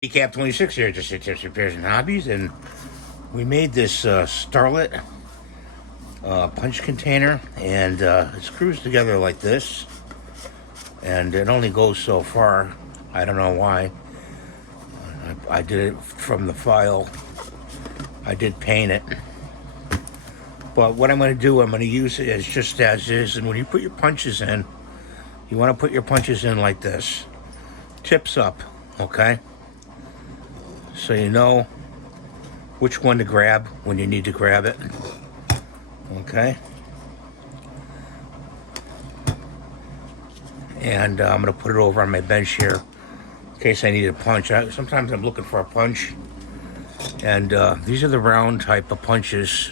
Recap 26 here, just tips, repairs, and hobbies, and we made this Starett punch container, and it screws together like this, and it only goes so far. I don't know why. I did it from the file. I did paint it, but what I'm going to do, I'm going to use it as just as is. And when you put your punches in, you want to put your punches in like this, tips up, okay? So you know which one to grab when you need to grab it. Okay. And I'm going to put it over on my bench here in case I need a punch. Sometimes I'm looking for a punch. And these are the round type of punches.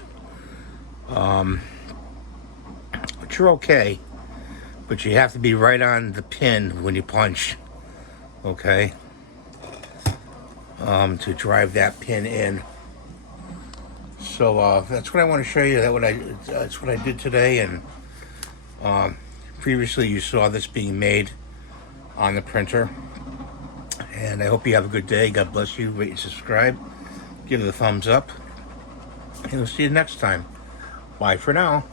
Which are okay. But you have to be right on the pin when you punch. Okay. To drive that pin in. So that's what I want to show you. That's what I did today. And previously you saw this being made on the printer. And I hope you have a good day. God bless you. Rate and subscribe. Give it a thumbs up. And we'll see you next time. Bye for now.